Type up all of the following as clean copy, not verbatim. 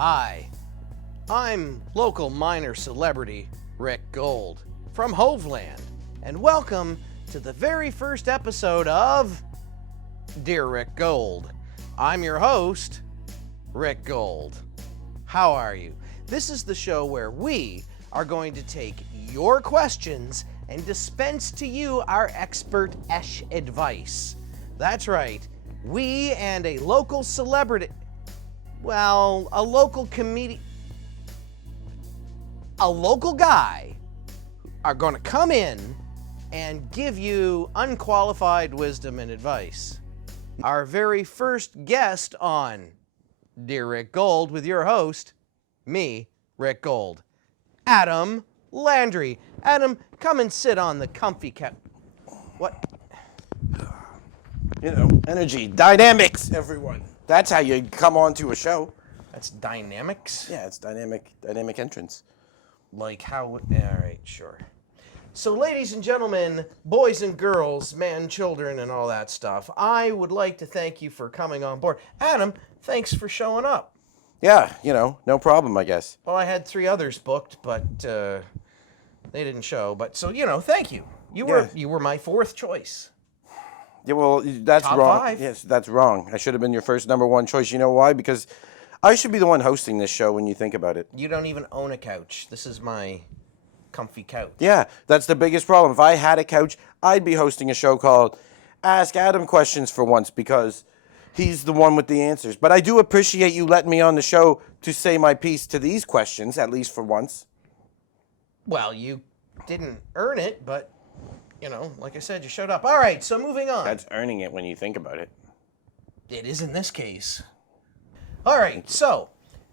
Hi, I'm local minor celebrity Rick Gold from HoveLand, and welcome to the very first episode of Dear Rick Gold. I'm your host, Rick Gold. How are you? This is the show where we are going to take your questions and dispense to you our expert-esh advice. That's right, we and a local celebrity, well, a local comedian, a local guy are going to come in and give you unqualified wisdom and advice. Our very first guest on Dear Rick Gold with your host, me, Rick Gold, Adam Landry. Adam, come and sit on the comfy couch. What? You know, energy, dynamics, everyone. That's how you come onto a show. That's dynamics? Yeah, it's dynamic entrance. Like how, all right, sure. So ladies and gentlemen, boys and girls, men, children, and all that stuff, I would like to thank you for coming on board. Adam, thanks for showing up. Yeah, you know, no problem, I guess. Well, I had 3 others booked, but they didn't show. But so, you know, thank you. You were my 4th choice. Yeah, well, that's Top wrong. 5. Yes, that's wrong. I should have been your first number 1 choice. You know why? Because I should be the one hosting this show when you think about it. You don't even own a couch. This is my comfy couch. Yeah, that's the biggest problem. If I had a couch, I'd be hosting a show called Ask Adam Questions for once because he's the one with the answers. But I do appreciate you letting me on the show to say my piece to these questions, at least for once. Well, you didn't earn it, but, you know, like I said, you showed up. All right, so moving on. That's earning it when you think about it. It is in this case. All right, so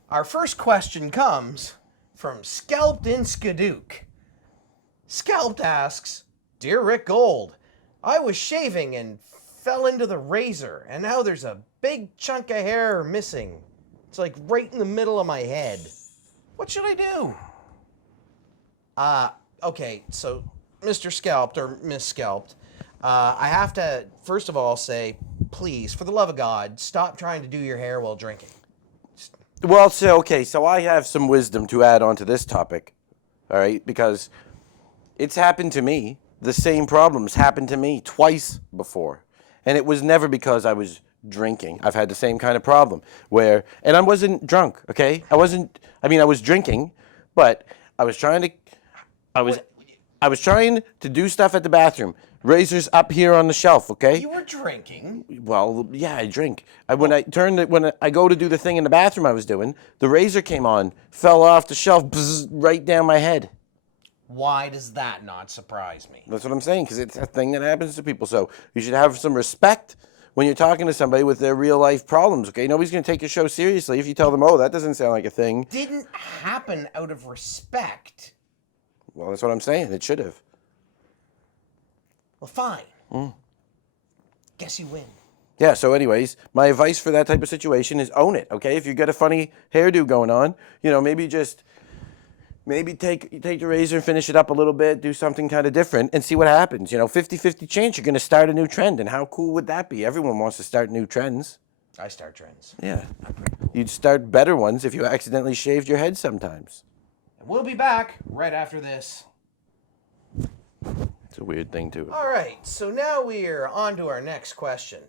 our first question comes from Scalped in Skadook. Scalped asks, Dear Rick Gold, I was shaving and fell into the razor, and now there's a big chunk of hair missing. It's like right in the middle of my head. What should I do? Okay, so Mr. Scalped or Miss Scalped, I have to, first of all, say, please, for the love of God, stop trying to do your hair while drinking. Well, so I have some wisdom to add on to this topic, all right? Because it's happened to me. The same problems happened to me twice before. And it was never because I was drinking. I've had the same kind of problem where, and I wasn't drunk, okay? I was drinking, but I was trying to do stuff at the bathroom. Razor's up here on the shelf, okay? You were drinking. Well, yeah, I drink. When I go to do the thing in the bathroom I was doing, the razor came on, fell off the shelf, bzz, right down my head. Why does that not surprise me? That's what I'm saying, because it's a thing that happens to people. So you should have some respect when you're talking to somebody with their real life problems, okay? Nobody's going to take your show seriously if you tell them, oh, that doesn't sound like a thing. Didn't happen out of respect. Well, that's what I'm saying. It should have. Well, fine. Guess you win. Yeah, so anyways, my advice for that type of situation is own it, okay? If you got a funny hairdo going on, you know, maybe take the razor and finish it up a little bit, do something kind of different, and see what happens. You know, 50-50 chance you're going to start a new trend, and how cool would that be? Everyone wants to start new trends. I start trends. Yeah. You'd start better ones if you accidentally shaved your head sometimes. We'll be back right after this. It's a weird thing, too. All right, so now we're on to our next question.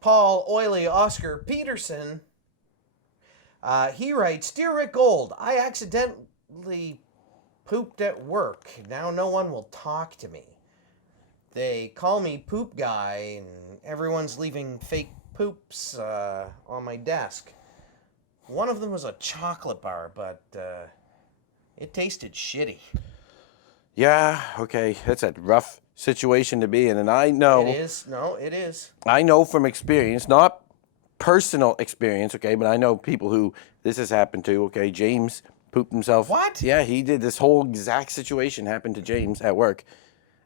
Paul Oily Oscar Peterson, he writes, Dear Rick Gold, I accidentally pooped at work. Now no one will talk to me. They call me Poop Guy, and everyone's leaving fake poops on my desk. One of them was a chocolate bar, but it tasted shitty. Yeah, okay, that's a rough situation to be in, and I know... It is. No, it is. I know from experience, not personal experience, okay, but I know people who this has happened to, okay? James pooped himself. What? Yeah, he did. This whole exact situation happened to James at work.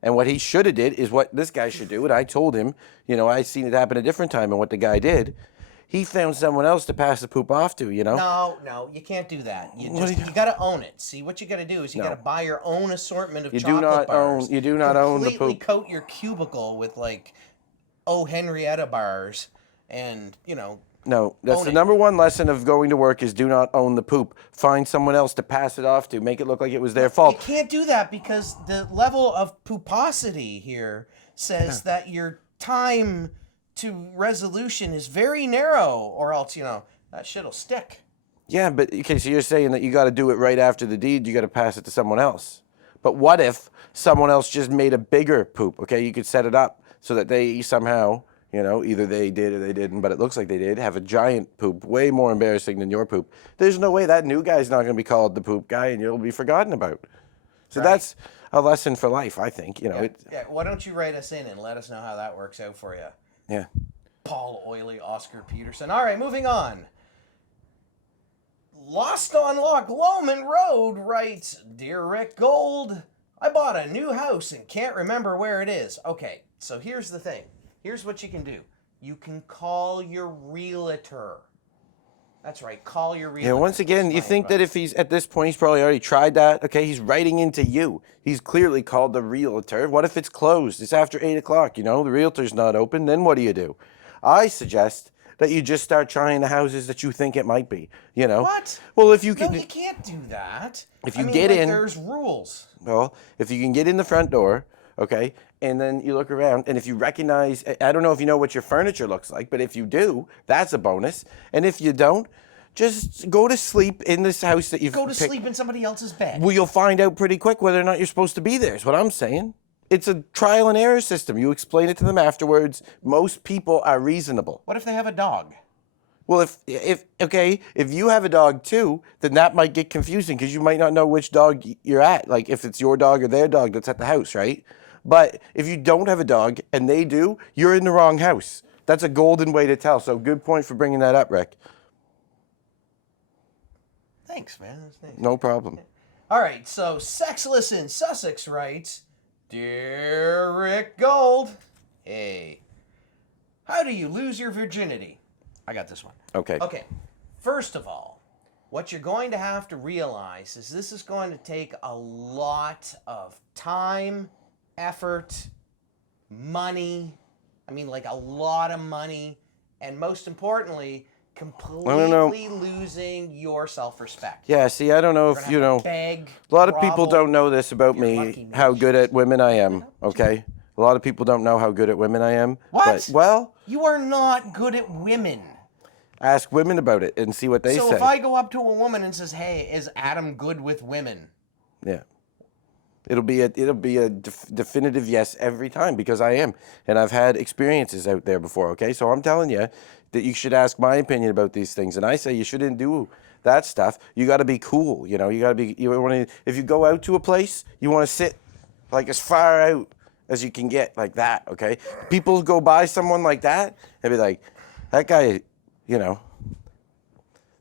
And what he should have did is what this guy should do, and I told him, you know, I seen it happen a different time, and what the guy did, he found someone else to pass the poop off to, you know? No, you can't do that. You got to own it. See, what you got to do is you got to buy your own assortment of chocolate bars. You do not own the poop. Completely coat your cubicle with, like, O. Henrietta bars and, you know, No, that's Own the it. number one lesson of going to work is do not own the poop. Find someone else to pass it off to. Make it look like it was their You fault. can't do that because the level of pooposity here says that your time to resolution is very narrow, or else, that shit'll stick. Yeah, but okay, so you're saying that you got to do it right after the deed. You got to pass it to someone else. But what if someone else just made a bigger poop? Okay, you could set it up so that they somehow, either they did or they didn't, but it looks like they did, have a giant poop, way more embarrassing than your poop. There's no way that new guy's not going to be called the poop guy and you'll be forgotten about. So that's a lesson for life, I think. Yeah, why don't you write us in and let us know how that works out for you? Yeah. Paul Oily, Oscar Peterson. All right, moving on. Lost on Loch Lomond Road writes, Dear Rick Gold, I bought a new house and can't remember where it is. Okay, so here's the thing. Here's what you can do. You can call your realtor. That's right, call your realtor. Yeah, once again, you think that if he's at this point, he's probably already tried that. Okay, he's writing into you. He's clearly called the realtor. What if it's closed? It's after 8 o'clock, the realtor's not open. Then what do? I suggest that you just start trying the houses that you think it might be, What? Well, if you can... No, you can't do that. If you get in... there's rules. Well, if you can get in the front door, okay, and then you look around, and if you recognize... I don't know if you know what your furniture looks like, but if you do, that's a bonus. And if you don't, just go to sleep in this house that you've... Go to sleep in somebody else's bed. Well, you'll find out pretty quick whether or not you're supposed to be there, is what I'm saying. It's a trial and error system. You explain it to them afterwards. Most people are reasonable. What if they have a dog? Well, if you have a dog too, then that might get confusing because you might not know which dog you're at. Like if it's your dog or their dog that's at the house, right? But if you don't have a dog and they do, you're in the wrong house. That's a golden way to tell. So good point for bringing that up, Rick. Thanks, man. That's nice. No problem. All right, so Sexless in Sussex writes, Dear Rick Gold, hey, how do you lose your virginity? I got this one. Okay. Okay, first of all, what you're going to have to realize is this is going to take a lot of time, effort, money, a lot of money, and most importantly, completely losing your self-respect. Yeah, see, I don't know if Beg, a lot of people grovel. don't know this about me, how good at women I am, okay? A lot of people don't know how good at women I am. What? But, well, you are not good at women. ask women about it and see what they say. So if I go up to a woman and says, "Hey, is Adam good with women?" Yeah. It'll be a definitive yes every time because I am. And I've had experiences out there before, okay? So I'm telling you that you should ask my opinion about these things. And I say you shouldn't do that stuff. You got to be cool, You got to be if you go out to a place, you want to sit like as far out as you can get like that, okay? People go by someone like that and be like, that guy,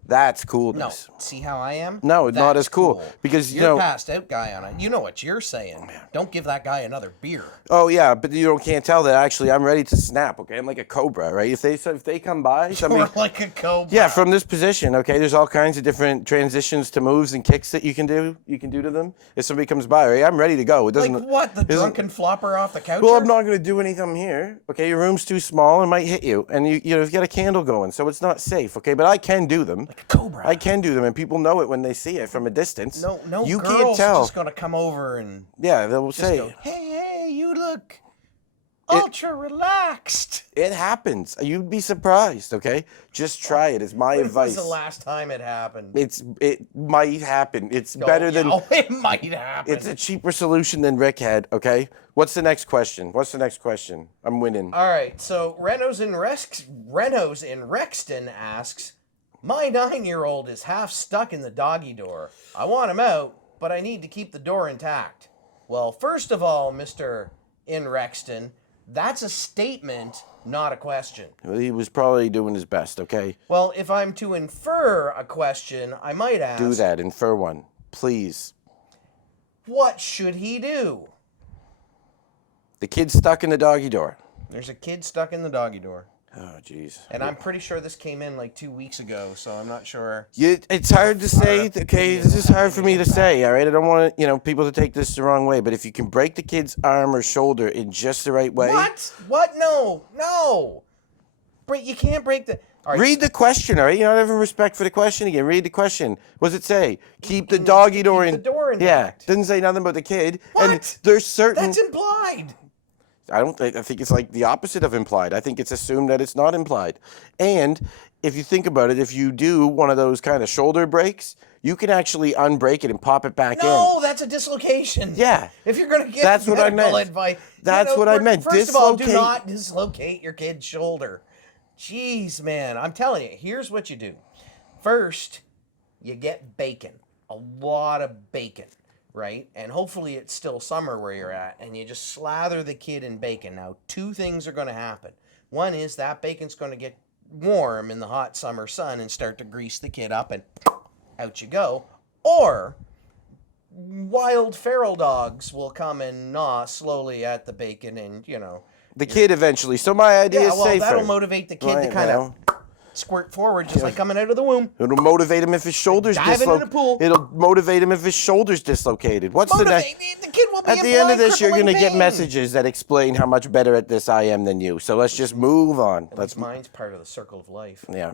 that's coolness. No. See how I am? No, it's not That's as cool. Because, you're passed out guy on it. You know what you're saying. Don't give that guy another beer. Oh, yeah, but you can't tell that actually I'm ready to snap, okay? I'm like a cobra, right? If they come by... You're like a cobra. Yeah, from this position, okay? There's all kinds of different transitions to moves and kicks that you can do to them. If somebody comes by, right? I'm ready to go. It doesn't... Like what? The drunken flopper off the couch? Well, I'm not going to do anything here, okay? Your room's too small and might hit you. And you've got a candle going, so it's not safe, okay? But I can do them. Like a cobra. I can do them, and people know it when they see it from a distance. No you girls can't tell. are just going to come over and they'll say, go, hey, you look ultra relaxed. It happens. You'd be surprised, okay? Just try it. It's my advice. When was the last time it happened? It might happen. It's better than... it might happen. It's a cheaper solution than Rick had, okay? What's the next question? I'm winning. All right, so Renos in Rexton asks, my 9-year-old is half stuck in the doggy door. I want him out, but I need to keep the door intact. Well, first of all, Mr. in Rexton, that's a statement, not a question. Well, he was probably doing his best, okay? Well, if I'm to infer a question, I might ask... Do that. Infer one. Please. What should he do? The kid's stuck in the doggy door. There's a kid stuck in the doggy door. Oh, jeez. And I'm pretty sure this came in like 2 weeks ago, so I'm not sure. It's hard to say, okay? This is hard for me to say, all right? I don't want people to take this the wrong way, but if you can break the kid's arm or shoulder in just the right way... What? No. You can't break the... All right, Read the question, all right? You're not having respect for the question again. Read the question. What does it say? Keep the doggy door in. the door intact. Yeah, doesn't say nothing about the kid. What? And there's certain. That's implied. I think it's like the opposite of implied. I think it's assumed that it's not implied. And if you think about it, if you do one of those kind of shoulder breaks, you can actually unbreak it and pop it back in. No, that's a dislocation. Yeah. If you're going to get That's what I medical meant. advice. That's what I meant. First of all, do Dislocate. not dislocate your kid's shoulder. Jeez, man. I'm telling you, here's what you do. First, you get bacon. A lot of bacon, right? And hopefully it's still summer where you're at, and you just slather the kid in bacon. Now, two things are going to happen. One is that bacon's going to get warm in the hot summer sun and start to grease the kid up, and out you go. Or wild feral dogs will come and gnaw slowly at the bacon, and The kid eventually. So my idea is safer. that'll motivate the kid to kind of squirt forward, just like coming out of the womb. It'll motivate him if his shoulders Diving in the pool. It'll motivate him if his shoulders dislocated. What's the next? The kid will be At the end of this, you're gonna get messages that explain how much better at this I am than you. So let's just move on. Mine's part of the circle of life. Yeah.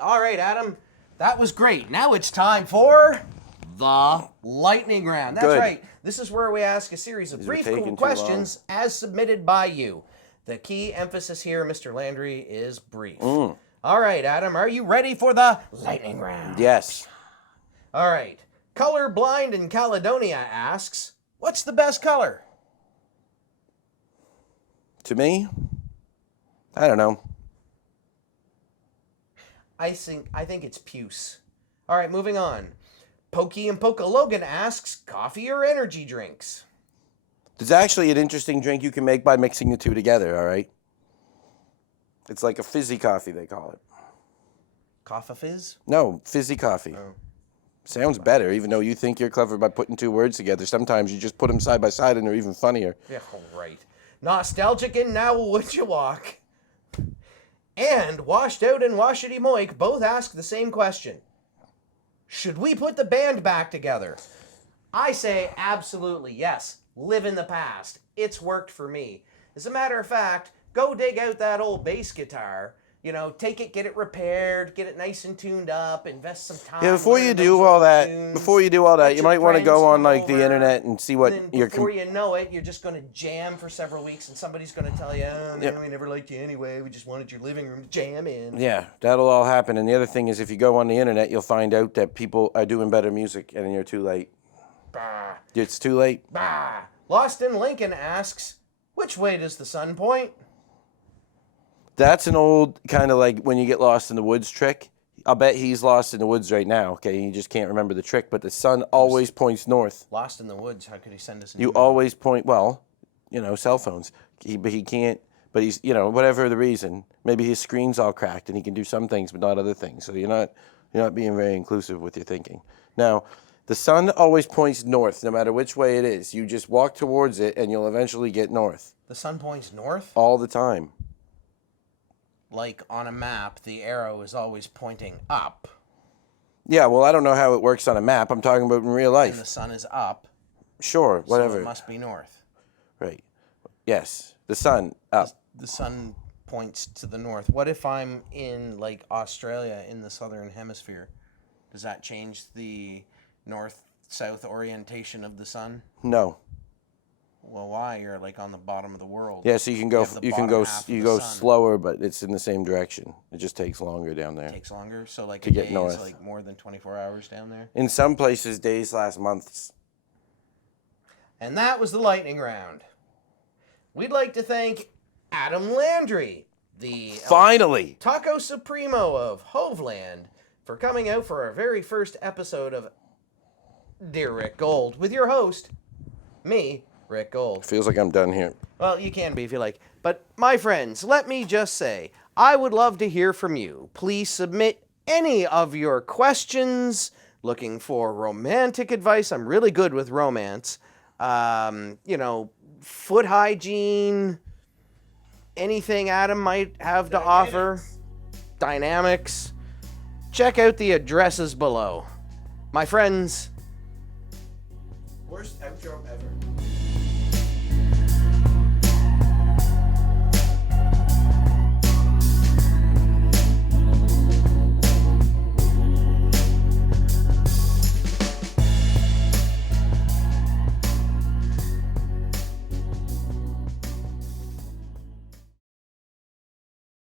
All right, Adam, that was great. Now it's time for the lightning round. That's Good. right. This is where we ask a series of These are brief taking too questions as submitted by you. The key emphasis here, Mr. Landry, is brief. All right, Adam, are you ready for the lightning round? Yes. All right. Colorblind in Caledonia asks, what's the best color? To me, I don't know. I think it's puce. All right, moving on. Pokey and Poca Logan asks, coffee or energy drinks? There's actually an interesting drink you can make by mixing the two together, all right? It's like a fizzy coffee, they call it. Coffee fizz? No, fizzy coffee. Oh. Sounds better, even though you think you're clever by putting two words together. Sometimes you just put them side by side and they're even funnier. Yeah, right. Nostalgic and Now Would You Walk? And Washed Out and Washity Moik both ask the same question. Should we put the band back together? I say absolutely yes. Live in the past. It's worked for me. As a matter of fact, go dig out that old bass guitar. Take it, get it repaired, get it nice and tuned up, invest some time. Yeah, before you do all that, you might want to go on like the internet and see what your before you know it, you're just going to jam for several weeks, and somebody's going to tell you, "Oh, no, we never liked you anyway. We just wanted your living room to jam in." Yeah, that'll all happen. And the other thing is, if you go on the internet, you'll find out that people are doing better music, and then you're too late. Bah. It's too late. Bah. Lost in Lincoln asks, which way does the sun point? That's an old kind of like when you get lost in the woods trick. I'll bet he's lost in the woods right now, okay? He just can't remember the trick, but the sun always points north. Lost in the woods, how could he send us an You email? always point, cell phones. But he can't, but he's, whatever the reason. Maybe his screen's all cracked and he can do some things but not other things. So you're not being very inclusive with your thinking. Now, the sun always points north no matter which way it is. You just walk towards it and you'll eventually get north. The sun points north? All the time. Like on a map, the arrow is always pointing up. Yeah, well, I don't know how it works on a map. I'm talking about in real life. And the sun is up. Sure, whatever. So it must be north. Right. Yes, the sun up. The sun points to the north. What if I'm in like Australia in the southern hemisphere? Does that change the north-south orientation of the sun? No. Well, why? You're like on the bottom of the world. Yeah, so you can go sun. slower, but it's in the same direction. It just takes longer down there. It takes longer, so like To a get day north. is like more than 24 hours down there. In some places, days last months. And that was the lightning round. We'd like to thank Adam Landry, the Finally! Taco Supremo of HoveLand, for coming out for our very first episode of Dear Rick Gold with your host, me, Rick Gold. Feels like I'm done here. Well, you can be if you like. But my friends, let me just say, I would love to hear from you. Please submit any of your questions. Looking for romantic advice. I'm really good with romance. Foot hygiene. Anything Adam might have to offer. Dynamics. Check out the addresses below. My friends. Worst outro ever.